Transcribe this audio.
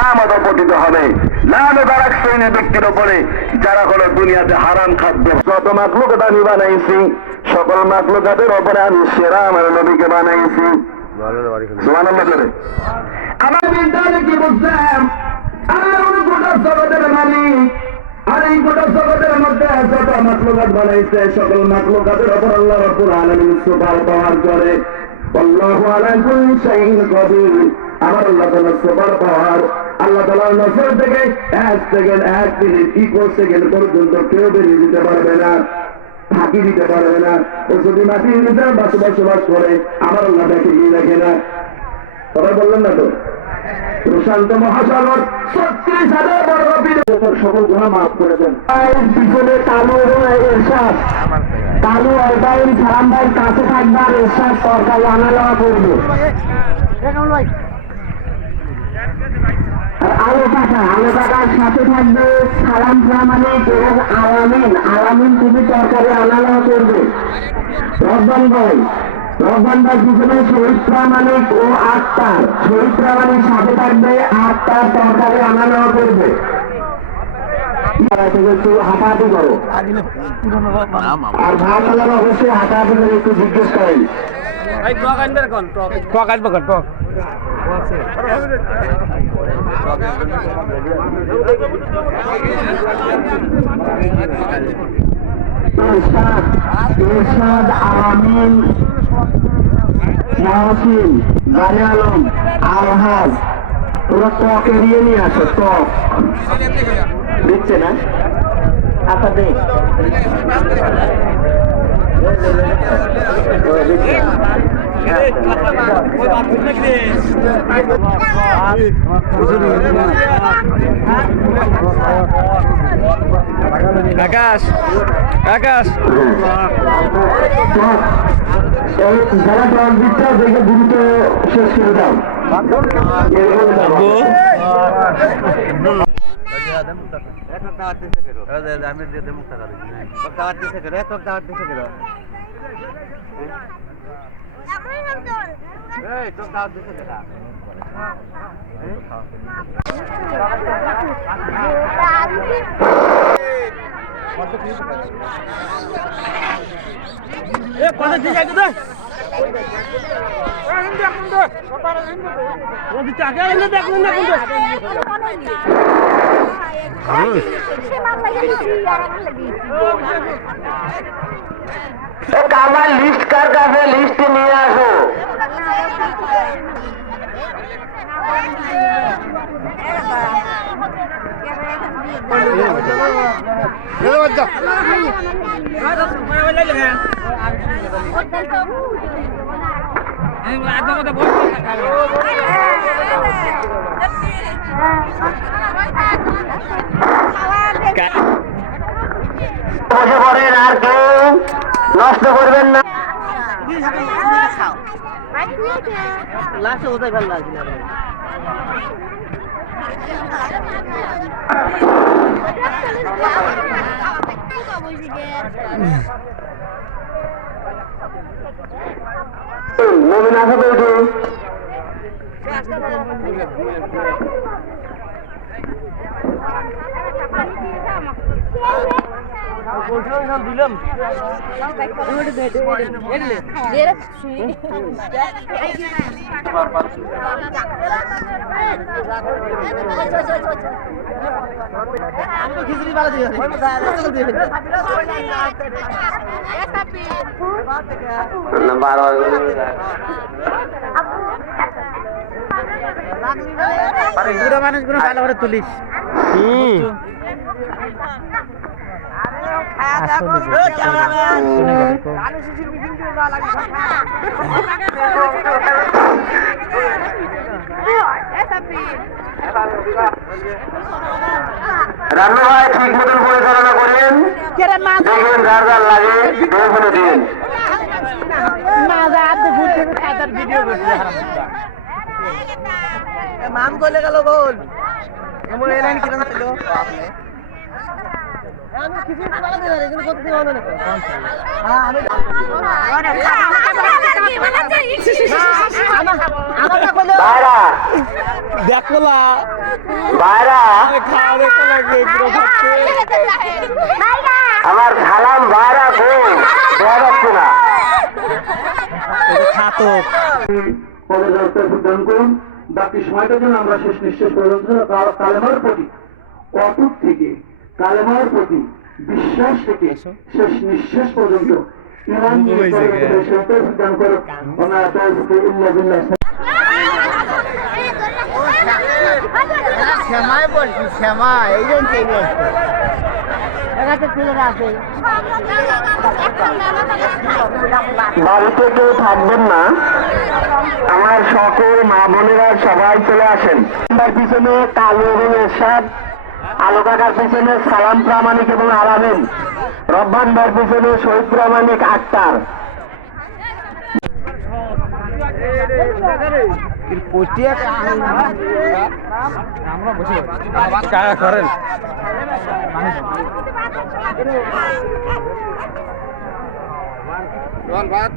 কিয়ামত পতিত হবে লানত আর এক শ্রেণীর ব্যক্তির উপরে যারা হলো দুনিয়াতে হারাম খাদ্য। যত মাখলুকাত আমি বানাইছি সকল মাখলুকাতের উপরে আমি সেরা আমার নবীকে বানাইছি। সুবহানাল্লাহ বলে আমার বিদ্যালয় কি বুঝলাম আল্লাহ গোটা জগতের মালিক, আর এই গোটা জগতের মধ্যে যত মাখলুকাত বানাইছে সকল মাখলুকাতের উপর আল্লাহ রাব্বুল আলামিন সুপার পাওয়ার করে। আল্লাহু আলা কুল্লি শাইইন কাদির। আমার আল্লাহ তাআলা সুপার পাওয়ার, আল্লাহ তাআলার নজর থেকে 1 সেকেন্ড 1 মিনিট 2 সেকেন্ড পর্যন্ত কেউ বেরিয়ে দিতে পারবে না, ফাঁকি দিতে পারবে না। ও যদি মাটির নিচে বসবাস করে আমার আল্লাহ দেখে কি দেখে না? সবাই বললেন না তো? প্রশান্ত মহাসাগর 36,000 বর্গ কিলোমিটার সকল গুনাহ মাফ করে দেন। পিছনে তালু এবং এরশাদ, তালু অলটাইম সালাম ভাই কাছে থাকবে আর এরশাদ তরকারি আনা নেওয়া করবে। আর আলো টাকার সাথে থাকবে সালাম প্রামাণিক এবং আলামিন তুমি তরকারি আনা নেওয়া করবে। রব্বান ভাই পিছনে শহীদ প্রামাণিক ও আক্তার, শহীদ প্রামাণিক সাথে থাকবে, আক্তার তরকারি আনা নেওয়া করবে। একটু হাঁটাহাঁটি করো আর ভাত আলাদা অবশ্যই হাঁটাহাঁটি করে একটু জিজ্ঞেস করেন। ইরশাদ, আমিন, মহসিন, গানে আলম, আলহাজ, ওরা ত্বক এড়িয়ে নিয়ে আসো। ত্বক দিচ্ছে না? আচ্ছা দেখ আকাশ আকাশ যারা টক দিচ্ছে দেখে দ্রুত শেষ করে দাও। আমার লিস্ট কার কাছে, লিস্ট নিয়ে আসো। বসে পড়েন, আর কেউ নষ্ট করবেন না। মমিন আসা পেয়েছে দিলাম খিচুড়ি ভালো দিয়ে মানুষগুলো ভালো করে তুলিস। রান্না হয় ঠিক মতন পরিচালনা করেন, দেখবেন যার যার লাগে ফোনে দিন। মান চলে গেল গোল এমন এলাইন কিরম ছিল। দেখো না ভাইরা খাওয়া দেখো লাগে এগুলো খাচ্ছে আমার খালাম ভাইরা গো দেওয়া যাচ্ছে না খাতো পদযাত্রা সিদ্ধান্ত করুন বাকি সময়টা যেন আমরা শেষ নিঃশ্বাস পর্যন্ত কালেমার প্রতি অটুট থেকে কালেমার প্রতি বিশ্বাস থেকে শেষ নিঃশ্বাস পর্যন্ত ইমান নিয়ে সেটাই সিদ্ধান্ত করো ওনারা তৌফিক ইল্লা বিল্লাহ শ্যামায় বলছি শ্যামা এই জন্য চলে আসতো এখানে ছেলেরা আছে বাড়িতে কেউ থাকবেন না আমার সকল মা বোনেরা সবাই চলে আসেন তার পিছনে কালু এবং এরশাদ আলো কাকার পিছনে সালাম প্রামাণিক এবং আলামিন রব্বান ভাইয়ের পিছনে শহীদ প্রামাণিক আক্তার কাকা করেন ভাত